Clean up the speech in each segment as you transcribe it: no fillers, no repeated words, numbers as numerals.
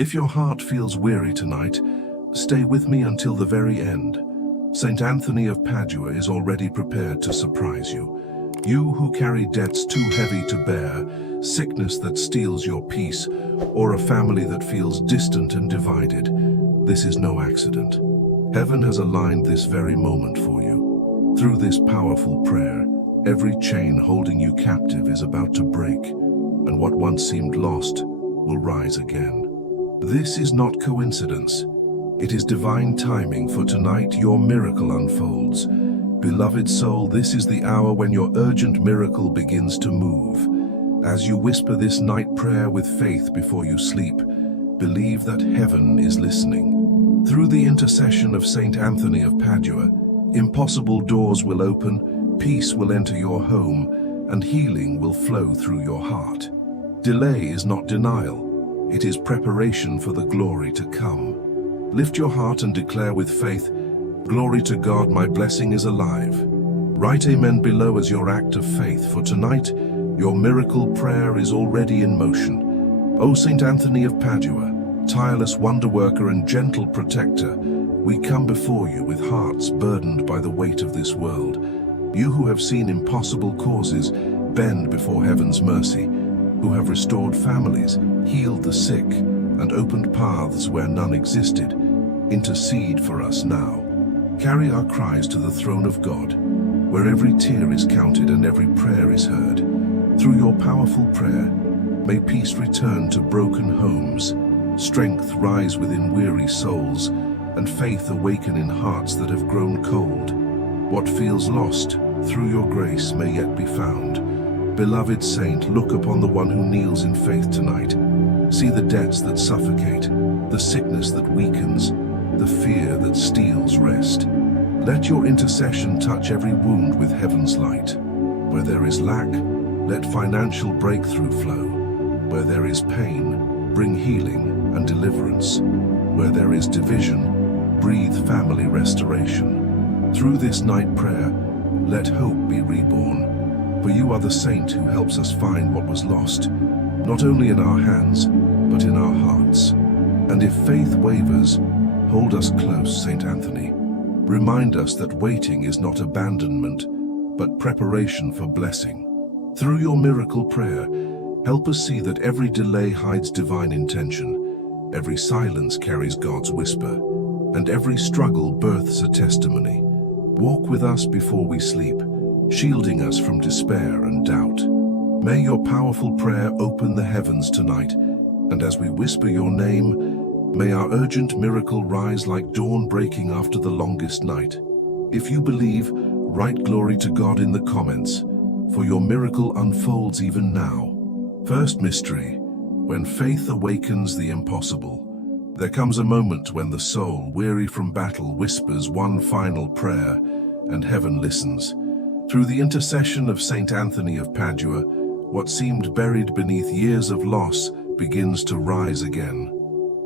If your heart feels weary tonight, stay with me until the very end. Saint Anthony of Padua is already prepared to surprise you. You who carry debts too heavy to bear, sickness that steals your peace, or a family that feels distant and divided, this is no accident. Heaven has aligned this very moment for you. Through this powerful prayer, every chain holding you captive is about to break, and what once seemed lost will rise again. This is not coincidence. It is divine timing, for tonight your miracle unfolds. Beloved soul, this is the hour when your urgent miracle begins to move. As you whisper this night prayer with faith before you sleep, believe that heaven is listening. Through the intercession of Saint Anthony of Padua, impossible doors will open, peace will enter your home, and healing will flow through your heart. Delay is not denial. It is preparation for the glory to come. Lift your heart and declare with faith, "Glory to God, my blessing is alive." Write amen below as your act of faith, for tonight, your miracle prayer is already in motion. O Saint Anthony of Padua, tireless wonder worker and gentle protector, we come before you with hearts burdened by the weight of this world. You who have seen impossible causes bend before heaven's mercy, who have restored families, healed the sick, and opened paths where none existed, intercede for us now. Carry our cries to the throne of God, where every tear is counted and every prayer is heard. Through your powerful prayer, may peace return to broken homes, strength rise within weary souls, and faith awaken in hearts that have grown cold. What feels lost, through your grace, may yet be found. Beloved saint, look upon the one who kneels in faith tonight. See the debts that suffocate, the sickness that weakens, the fear that steals rest. Let your intercession touch every wound with heaven's light. Where there is lack, let financial breakthrough flow. Where there is pain, bring healing and deliverance. Where there is division, breathe family restoration. Through this night prayer, let hope be reborn. For you are the saint who helps us find what was lost, not only in our hands, but in our hearts. And if faith wavers, hold us close, Saint Anthony. Remind us that waiting is not abandonment, but preparation for blessing. Through your miracle prayer, help us see that every delay hides divine intention, every silence carries God's whisper, and every struggle births a testimony. Walk with us before we sleep, shielding us from despair and doubt. May your powerful prayer open the heavens tonight, and as we whisper your name, may our urgent miracle rise like dawn breaking after the longest night. If you believe, write glory to God in the comments, for your miracle unfolds even now. First mystery, when faith awakens the impossible. There comes a moment when the soul, weary from battle, whispers one final prayer, and heaven listens. Through the intercession of Saint Anthony of Padua, what seemed buried beneath years of loss begins to rise again.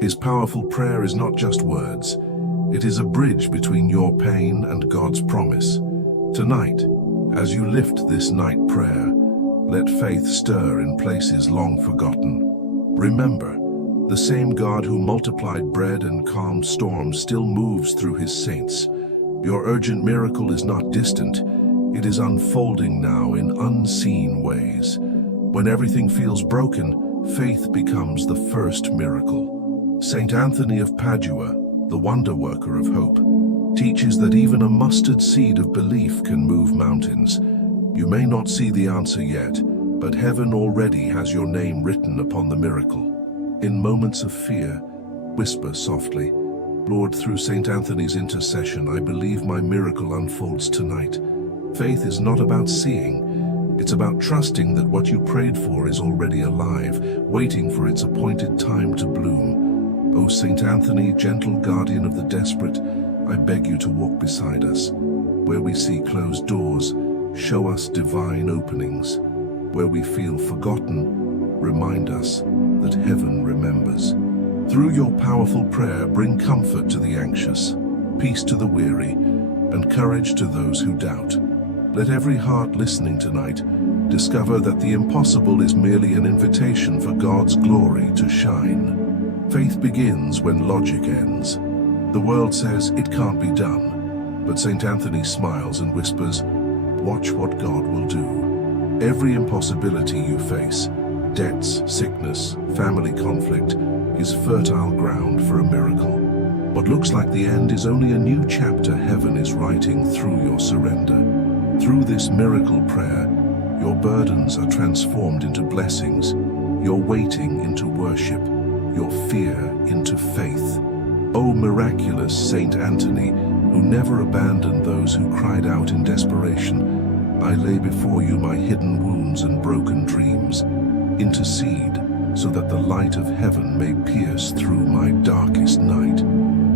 His powerful prayer is not just words. It is a bridge between your pain and God's promise. Tonight, as you lift this night prayer, let faith stir in places long forgotten. Remember, the same God who multiplied bread and calmed storms still moves through his saints. Your urgent miracle is not distant. It is unfolding now in unseen ways. When everything feels broken, faith becomes the first miracle. Saint Anthony of Padua, the wonder worker of hope, teaches that even a mustard seed of belief can move mountains. You may not see the answer yet, but heaven already has your name written upon the miracle. In moments of fear, whisper softly, "Lord, through Saint Anthony's intercession, I believe my miracle unfolds tonight." Faith is not about seeing. It's about trusting that what you prayed for is already alive, waiting for its appointed time to bloom. O Saint Anthony, gentle guardian of the desperate, I beg you to walk beside us. Where we see closed doors, show us divine openings. Where we feel forgotten, remind us that heaven remembers. Through your powerful prayer, bring comfort to the anxious, peace to the weary, and courage to those who doubt. Let every heart listening tonight discover that the impossible is merely an invitation for God's glory to shine. Faith begins when logic ends. The world says it can't be done, but St. Anthony smiles and whispers, "Watch what God will do." Every impossibility you face, debts, sickness, family conflict, is fertile ground for a miracle. What looks like the end is only a new chapter heaven is writing through your surrender. Through this miracle prayer, your burdens are transformed into blessings, your waiting into worship, your fear into faith. O miraculous Saint Anthony, who never abandoned those who cried out in desperation, I lay before you my hidden wounds and broken dreams. Intercede so that the light of heaven may pierce through my darkest night.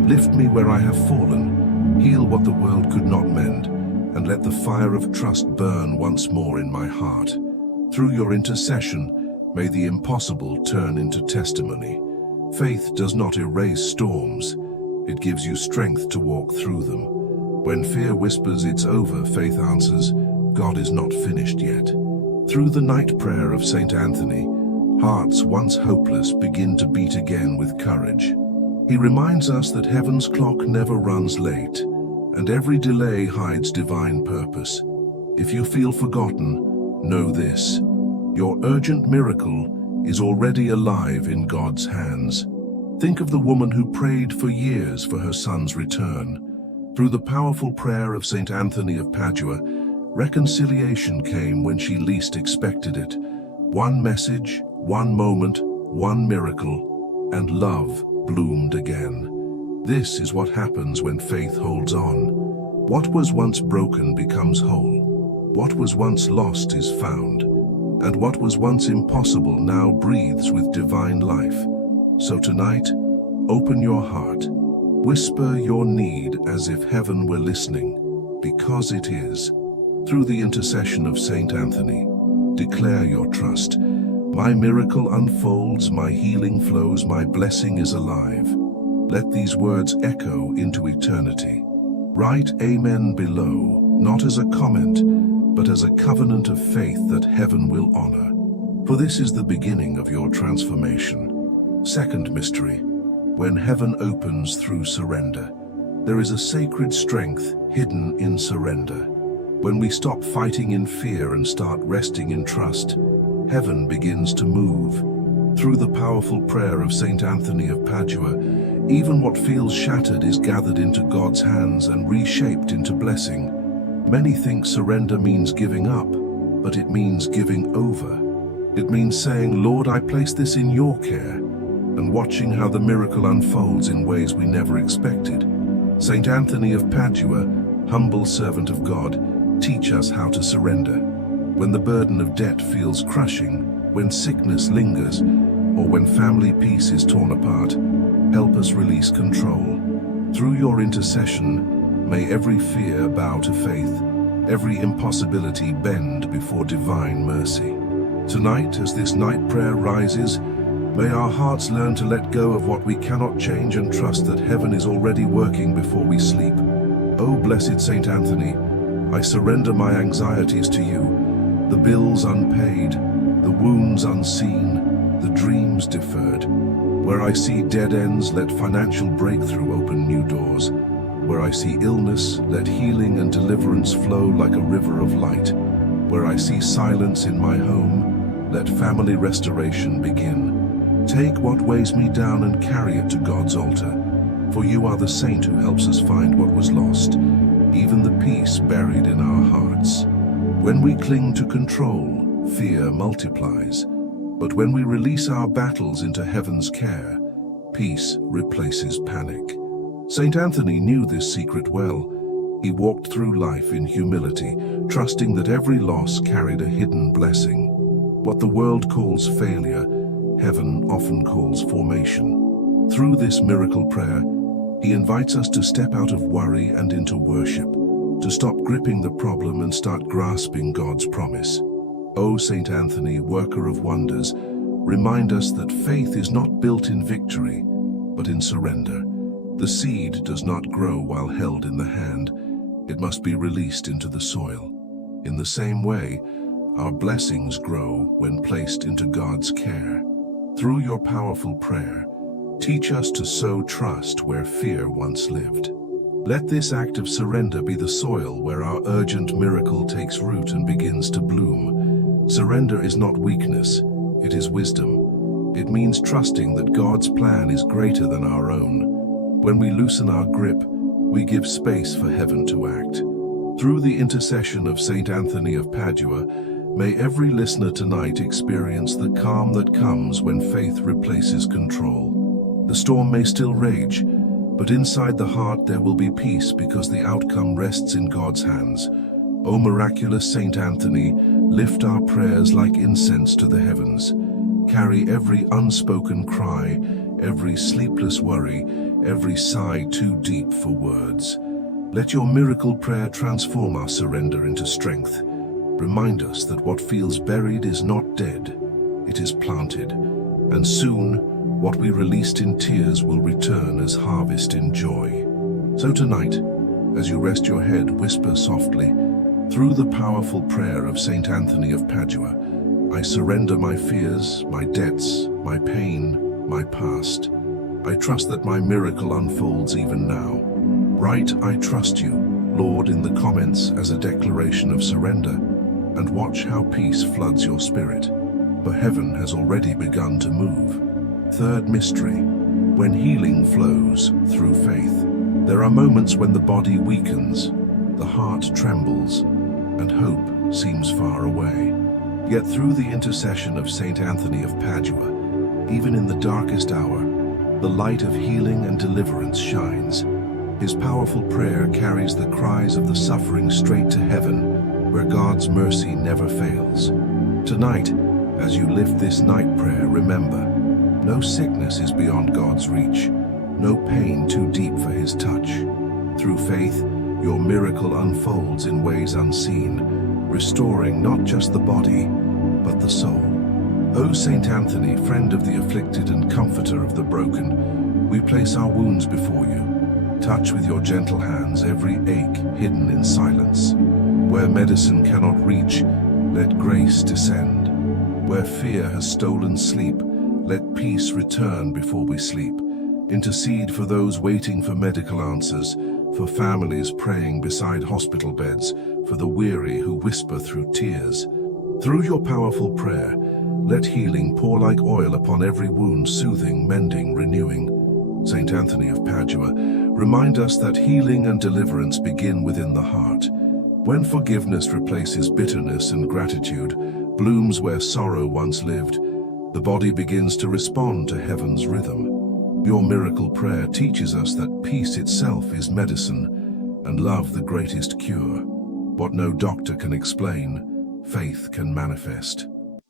Lift me where I have fallen, heal what the world could not mend, and let the fire of trust burn once more in my heart. Through your intercession, may the impossible turn into testimony. Faith does not erase storms, it gives you strength to walk through them. When fear whispers it's over, faith answers, God is not finished yet. Through the night prayer of St. Anthony, hearts once hopeless begin to beat again with courage. He reminds us that heaven's clock never runs late, and every delay hides divine purpose. If you feel forgotten, know this: your urgent miracle is already alive in God's hands. Think of the woman who prayed for years for her son's return. Through the powerful prayer of St. Anthony of Padua, reconciliation came when she least expected it. One message, one moment, one miracle, and love bloomed again. This is what happens when faith holds on. What was once broken becomes whole. What was once lost is found. And what was once impossible now breathes with divine life. So tonight, open your heart. Whisper your need as if heaven were listening, because it is. Through the intercession of Saint Anthony, declare your trust. My miracle unfolds, my healing flows, my blessing is alive. Let these words echo into eternity. Write Amen below, not as a comment, but as a covenant of faith that heaven will honor. For this is the beginning of your transformation. Second mystery, when heaven opens through surrender. There is a sacred strength hidden in surrender. When we stop fighting in fear and start resting in trust, heaven begins to move. Through the powerful prayer of St. Anthony of Padua, even what feels shattered is gathered into God's hands and reshaped into blessing. Many think surrender means giving up, but it means giving over. It means saying, Lord, I place this in your care, and watching how the miracle unfolds in ways we never expected. St. Anthony of Padua, humble servant of God, teach us how to surrender. When the burden of debt feels crushing, when sickness lingers, or when family peace is torn apart, help us release control. Through your intercession, may every fear bow to faith, every impossibility bend before divine mercy. Tonight, as this night prayer rises, may our hearts learn to let go of what we cannot change and trust that heaven is already working before we sleep. O blessed Saint Anthony, I surrender my anxieties to you, the bills unpaid, the wounds unseen, the dreams deferred. Where I see dead ends, let financial breakthrough open new doors. Where I see illness, let healing and deliverance flow like a river of light. Where I see silence in my home, let family restoration begin. Take what weighs me down and carry it to God's altar, for you are the saint who helps us find what was lost, even the peace buried in our hearts. When we cling to control, fear multiplies, but when we release our battles into heaven's care, peace replaces panic. Saint Anthony knew this secret well. He walked through life in humility, trusting that every loss carried a hidden blessing. What the world calls failure, heaven often calls formation. Through this miracle prayer, he invites us to step out of worry and into worship, to stop gripping the problem and start grasping God's promise. O Saint Anthony, worker of wonders, remind us that faith is not built in victory, but in surrender. The seed does not grow while held in the hand. It must be released into the soil. In the same way, our blessings grow when placed into God's care. Through your powerful prayer, Teach us to sow trust where fear once lived. Let this act of surrender be the soil where our urgent miracle takes root and begins to bloom. Surrender is not weakness, it is wisdom. It means trusting that God's plan is greater than our own. When we loosen our grip, we give space for heaven to act. Through the intercession of Saint Anthony of Padua, may every listener tonight experience the calm that comes when faith replaces control. The storm may still rage, but inside the heart there will be peace because the outcome rests in God's hands. O miraculous Saint Anthony, lift our prayers like incense to the heavens. Carry every unspoken cry, every sleepless worry, every sigh too deep for words. Let your miracle prayer transform our surrender into strength. Remind us that what feels buried is not dead, it is planted, and soon what we released in tears will return as harvest in joy. So tonight, as you rest your head, whisper softly, through the powerful prayer of Saint Anthony of Padua, I surrender my fears, my debts, my pain, my past. I trust that my miracle unfolds even now. Write, I trust you, Lord, in the comments as a declaration of surrender, and watch how peace floods your spirit, for heaven has already begun to move. Third mystery, when healing flows through faith. There are moments when the body weakens, the heart trembles, and hope seems far away. Yet through the intercession of Saint Anthony of Padua, even in the darkest hour, the light of healing and deliverance shines. His powerful prayer carries the cries of the suffering straight to heaven, where God's mercy never fails. Tonight, as you lift this night prayer, remember, no sickness is beyond God's reach, no pain too deep for His touch. Through faith, your miracle unfolds in ways unseen, restoring not just the body, but the soul. O Saint Anthony, friend of the afflicted and comforter of the broken, we place our wounds before you. Touch with your gentle hands every ache hidden in silence. Where medicine cannot reach, let grace descend. Where fear has stolen sleep, let peace return before we sleep. Intercede for those waiting for medical answers, for families praying beside hospital beds, for the weary who whisper through tears. Through your powerful prayer, let healing pour like oil upon every wound, soothing, mending, renewing. Saint Anthony of Padua, remind us that healing and deliverance begin within the heart. When forgiveness replaces bitterness and gratitude blooms where sorrow once lived, the body begins to respond to heaven's rhythm. Your miracle prayer teaches us that peace itself is medicine and love the greatest cure. What no doctor can explain, faith can manifest.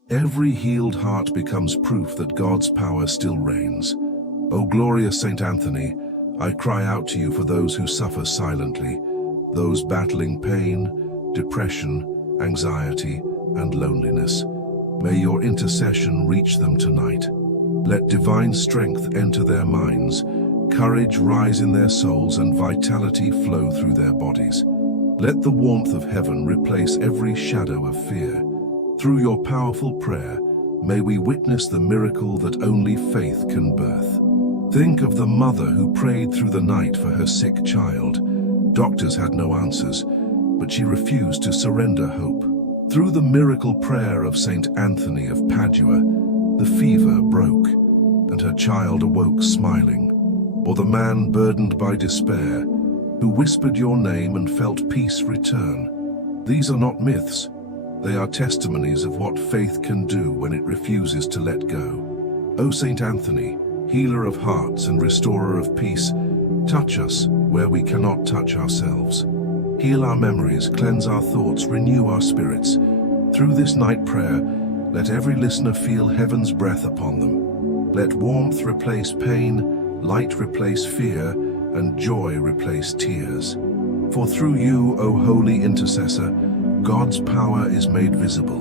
Every healed heart becomes proof that God's power still reigns. O glorious Saint Anthony, I cry out to you for those who suffer silently, those battling pain, depression, anxiety, and loneliness. May your intercession reach them tonight. Let divine strength enter their minds, courage rise in their souls, and vitality flow through their bodies. Let the warmth of heaven replace every shadow of fear. Through your powerful prayer, may we witness the miracle that only faith can birth. Think of the mother who prayed through the night for her sick child. Doctors had no answers, but she refused to surrender hope. Through the miracle prayer of Saint Anthony of Padua, the fever broke, and her child awoke smiling. Or the man burdened by despair, who whispered your name and felt peace return. These are not myths. They are testimonies of what faith can do when it refuses to let go. O Saint Anthony, healer of hearts and restorer of peace, touch us where we cannot touch ourselves. Heal our memories, cleanse our thoughts, renew our spirits. Through this night prayer, let every listener feel heaven's breath upon them. Let warmth replace pain, light replace fear, and joy replace tears. For through you, O holy intercessor, God's power is made visible.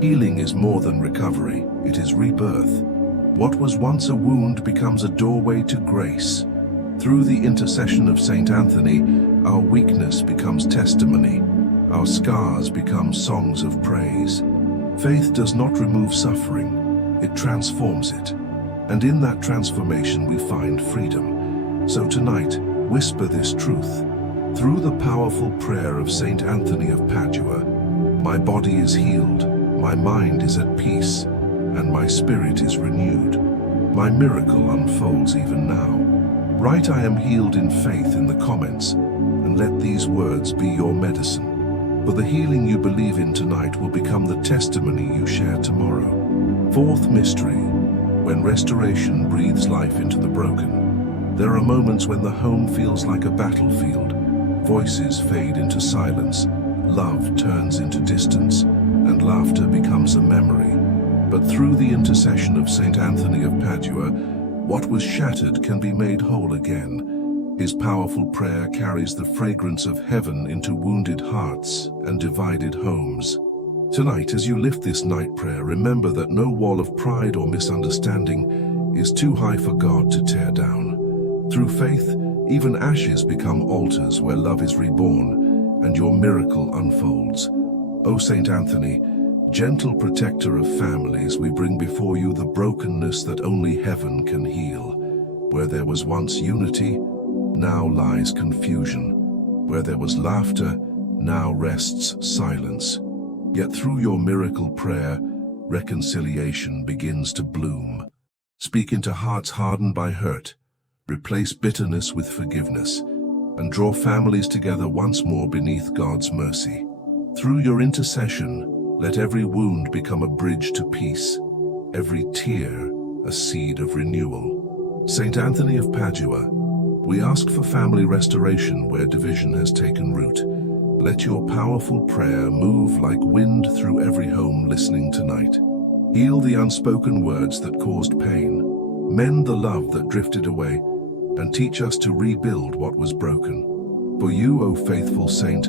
Healing is more than recovery, it is rebirth. What was once a wound becomes a doorway to grace. Through the intercession of Saint Anthony, our weakness becomes testimony. Our scars become songs of praise. Faith does not remove suffering, it transforms it. And in that transformation we find freedom. So tonight, whisper this truth. Through the powerful prayer of Saint Anthony of Padua, my body is healed, my mind is at peace, and my spirit is renewed. My miracle unfolds even now. Write "I am healed in faith" in the comments, and let these words be your medicine. For the healing you believe in tonight will become the testimony you share tomorrow. Fourth mystery, when restoration breathes life into the broken. There are moments when the home feels like a battlefield. Voices fade into silence, love turns into distance, and laughter becomes a memory. But through the intercession of Saint Anthony of Padua, what was shattered can be made whole again. His powerful prayer carries the fragrance of heaven into wounded hearts and divided homes. Tonight, as you lift this night prayer, remember that no wall of pride or misunderstanding is too high for God to tear down. Through faith, even ashes become altars where love is reborn and your miracle unfolds. O Saint Anthony, gentle protector of families, we bring before you the brokenness that only heaven can heal. Where there was once unity, now lies confusion. Where there was laughter, now rests silence. Yet through your miracle prayer, reconciliation begins to bloom. Speak into hearts hardened by hurt, replace bitterness with forgiveness, and draw families together once more beneath God's mercy. Through your intercession, let every wound become a bridge to peace, every tear a seed of renewal. Saint Anthony of Padua, we ask for family restoration where division has taken root. Let your powerful prayer move like wind through every home listening tonight. Heal the unspoken words that caused pain, mend the love that drifted away, and teach us to rebuild what was broken. For you, O faithful saint,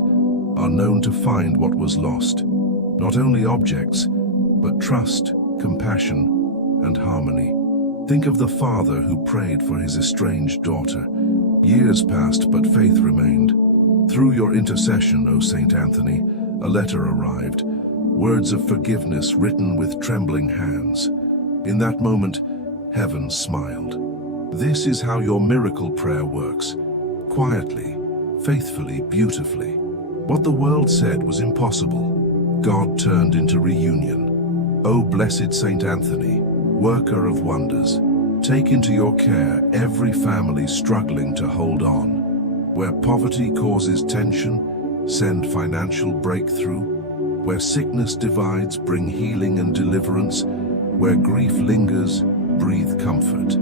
are known to find what was lost. Not only objects, but trust, compassion, and harmony. Think of the father who prayed for his estranged daughter. Years passed, but faith remained. Through your intercession, O Saint Anthony, a letter arrived, words of forgiveness written with trembling hands. In that moment, heaven smiled. This is how your miracle prayer works. Quietly, faithfully, beautifully. What the world said was impossible, God turned into reunion. O blessed Saint Anthony, worker of wonders, take into your care every family struggling to hold on. Where poverty causes tension, send financial breakthrough. Where sickness divides, bring healing and deliverance. Where grief lingers, breathe comfort.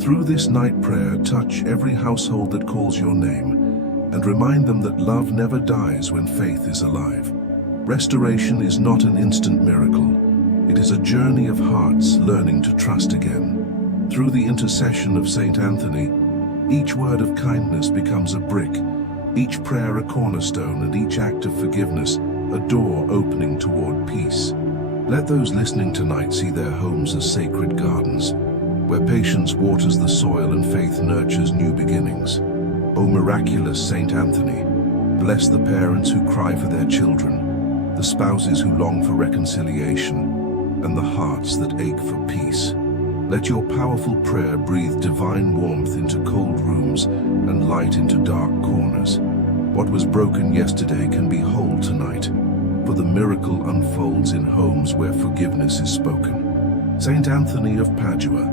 Through this night prayer, touch every household that calls your name, and remind them that love never dies when faith is alive. Restoration is not an instant miracle. It is a journey of hearts learning to trust again. Through the intercession of Saint Anthony, each word of kindness becomes a brick, each prayer a cornerstone, and each act of forgiveness a door opening toward peace. Let those listening tonight see their homes as sacred gardens, where patience waters the soil and faith nurtures new beginnings. O miraculous Saint Anthony, bless the parents who cry for their children, the spouses who long for reconciliation, and the hearts that ache for peace. Let your powerful prayer breathe divine warmth into cold rooms and light into dark corners. What was broken yesterday can be whole tonight, for the miracle unfolds in homes where forgiveness is spoken. Saint Anthony of Padua,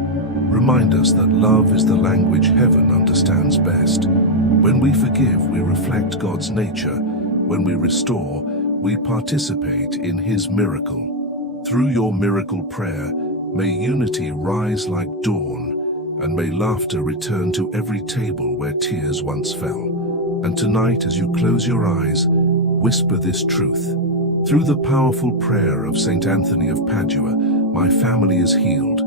remind us that love is the language heaven understands best. When we forgive, we reflect God's nature. When we restore, we participate in His miracle. Through your miracle prayer, may unity rise like dawn, and may laughter return to every table where tears once fell. And tonight, as you close your eyes, whisper this truth. Through the powerful prayer of Saint Anthony of Padua, my family is healed,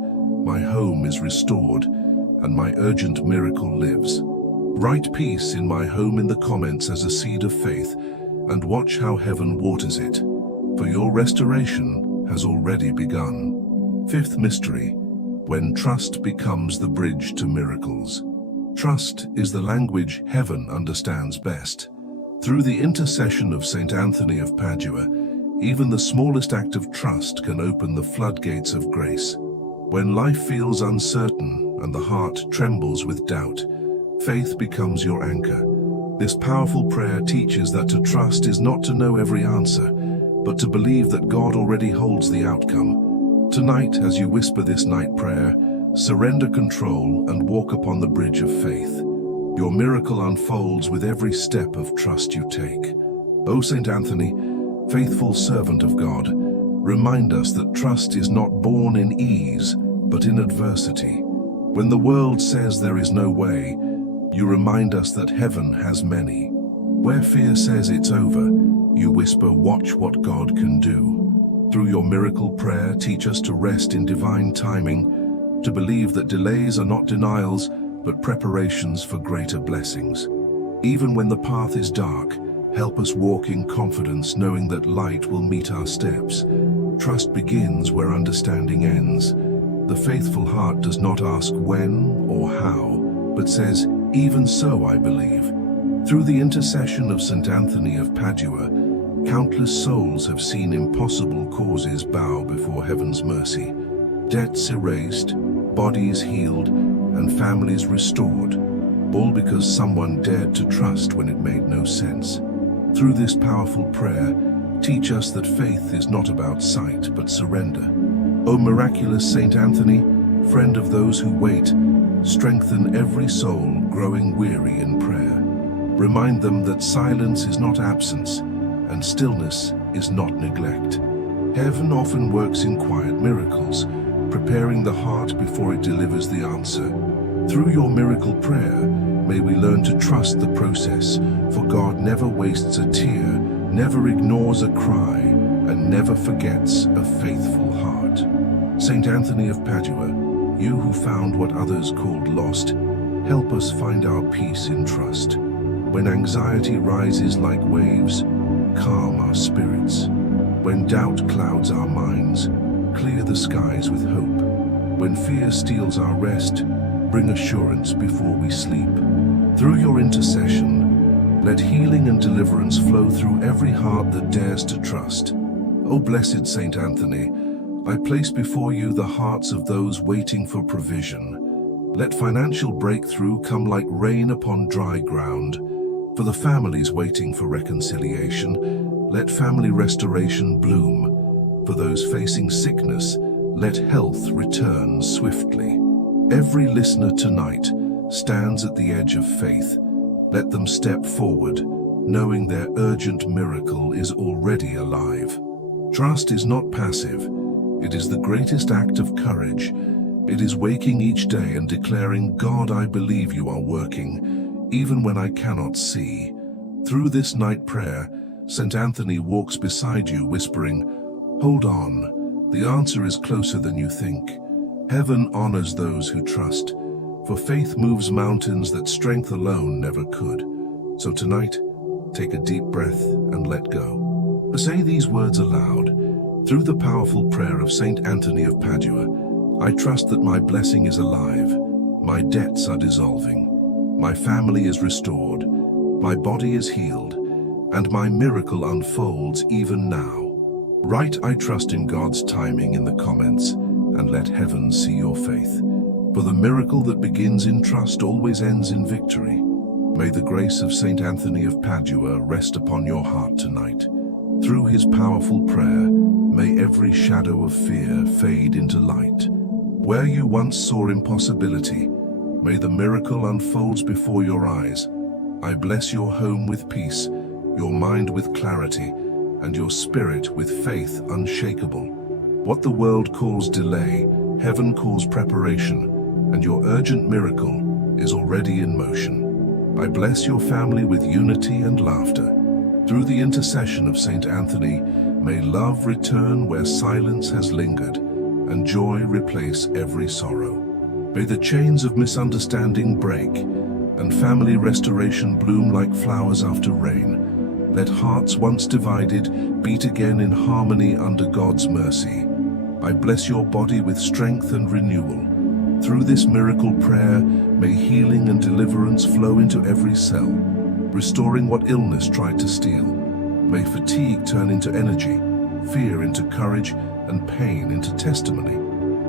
my home is restored, and my urgent miracle lives. Write peace in my home in the comments as a seed of faith, and watch how heaven waters it, for your restoration has already begun. Fifth mystery, when trust becomes the bridge to miracles. Trust is the language heaven understands best. Through the intercession of Saint Anthony of Padua, even the smallest act of trust can open the floodgates of grace. When life feels uncertain and the heart trembles with doubt, faith becomes your anchor. This powerful prayer teaches that to trust is not to know every answer, but to believe that God already holds the outcome. Tonight, as you whisper this night prayer, surrender control and walk upon the bridge of faith. Your miracle unfolds with every step of trust you take. O Saint Anthony, faithful servant of God, remind us that trust is not born in ease, but in adversity. When the world says there is no way, you remind us that heaven has many. Where fear says it's over, you whisper, watch what God can do. Through your miracle prayer, teach us to rest in divine timing, to believe that delays are not denials, but preparations for greater blessings. Even when the path is dark, help us walk in confidence, knowing that light will meet our steps. Trust begins where understanding ends. The faithful heart does not ask when or how, but says, even so I believe. Through the intercession of St. Anthony of Padua, countless souls have seen impossible causes bow before heaven's mercy. Debts erased, bodies healed, and families restored, all because someone dared to trust when it made no sense. Through this powerful prayer, teach us that faith is not about sight but surrender. O miraculous Saint Anthony, friend of those who wait, strengthen every soul growing weary in prayer. Remind them that silence is not absence, and stillness is not neglect. Heaven often works in quiet miracles, preparing the heart before it delivers the answer. Through your miracle prayer, may we learn to trust the process, for God never wastes a tear, never ignores a cry, and never forgets a faithful heart. Saint Anthony of Padua, you who found what others called lost, help us find our peace in trust. When anxiety rises like waves, calm our spirits. When doubt clouds our minds, clear the skies with hope. When fear steals our rest, bring assurance before we sleep. Through your intercession, let healing and deliverance flow through every heart that dares to trust. O blessed Saint Anthony, I place before you the hearts of those waiting for provision. Let financial breakthrough come like rain upon dry ground. For the families waiting for reconciliation, let family restoration bloom. For those facing sickness, let health return swiftly. Every listener tonight stands at the edge of faith. Let them step forward, knowing their urgent miracle is already alive. Trust is not passive. It is the greatest act of courage. It is waking each day and declaring, God, I believe you are working, even when I cannot see. Through this night prayer, St. Anthony walks beside you, whispering, hold on, the answer is closer than you think. Heaven honors those who trust, for faith moves mountains that strength alone never could. So tonight, take a deep breath and let go. Say these words aloud. Through the powerful prayer of Saint Anthony of Padua, I trust that my blessing is alive, my debts are dissolving, my family is restored, my body is healed, and my miracle unfolds even now. Write I trust in God's timing in the comments, and let heaven see your faith. For the miracle that begins in trust always ends in victory. May the grace of Saint Anthony of Padua rest upon your heart tonight. Through his powerful prayer, may every shadow of fear fade into light. Where you once saw impossibility, may the miracle unfolds before your eyes. I bless your home with peace, your mind with clarity, and your spirit with faith unshakable. What the world calls delay, heaven calls preparation, and your urgent miracle is already in motion. I bless your family with unity and laughter. Through the intercession of Saint Anthony, may love return where silence has lingered, and joy replace every sorrow. May the chains of misunderstanding break, and family restoration bloom like flowers after rain. Let hearts once divided beat again in harmony under God's mercy. I bless your body with strength and renewal. Through this miracle prayer, may healing and deliverance flow into every cell, restoring what illness tried to steal. May fatigue turn into energy, fear into courage, and pain into testimony.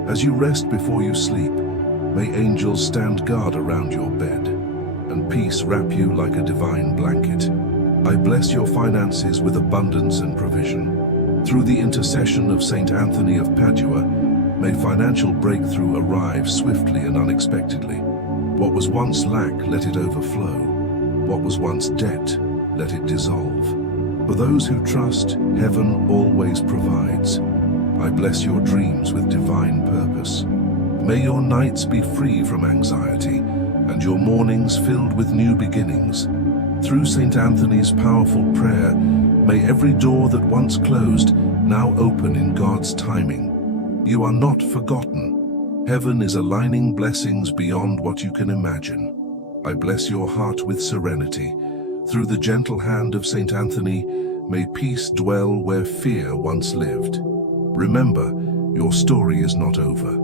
As you rest before you sleep, may angels stand guard around your bed, and peace wrap you like a divine blanket. I bless your finances with abundance and provision. Through the intercession of Saint Anthony of Padua, may financial breakthrough arrive swiftly and unexpectedly. What was once lack, let it overflow. What was once debt, let it dissolve. For those who trust, heaven always provides. I bless your dreams with divine purpose. May your nights be free from anxiety, and your mornings filled with new beginnings. Through St. Anthony's powerful prayer, may every door that once closed now open in God's timing. You are not forgotten. Heaven is aligning blessings beyond what you can imagine. I bless your heart with serenity. Through the gentle hand of St. Anthony, may peace dwell where fear once lived. Remember, your story is not over.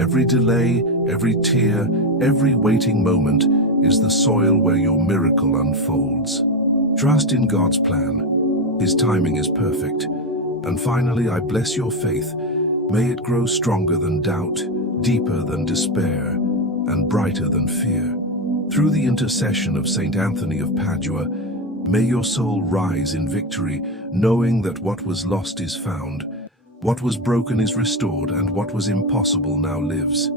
Every delay, every tear, every waiting moment is the soil where your miracle unfolds. Trust in God's plan. His timing is perfect. And finally, I bless your faith. May it grow stronger than doubt, deeper than despair, and brighter than fear. Through the intercession of Saint Anthony of Padua, may your soul rise in victory, knowing that what was lost is found, what was broken is restored, and what was impossible now lives.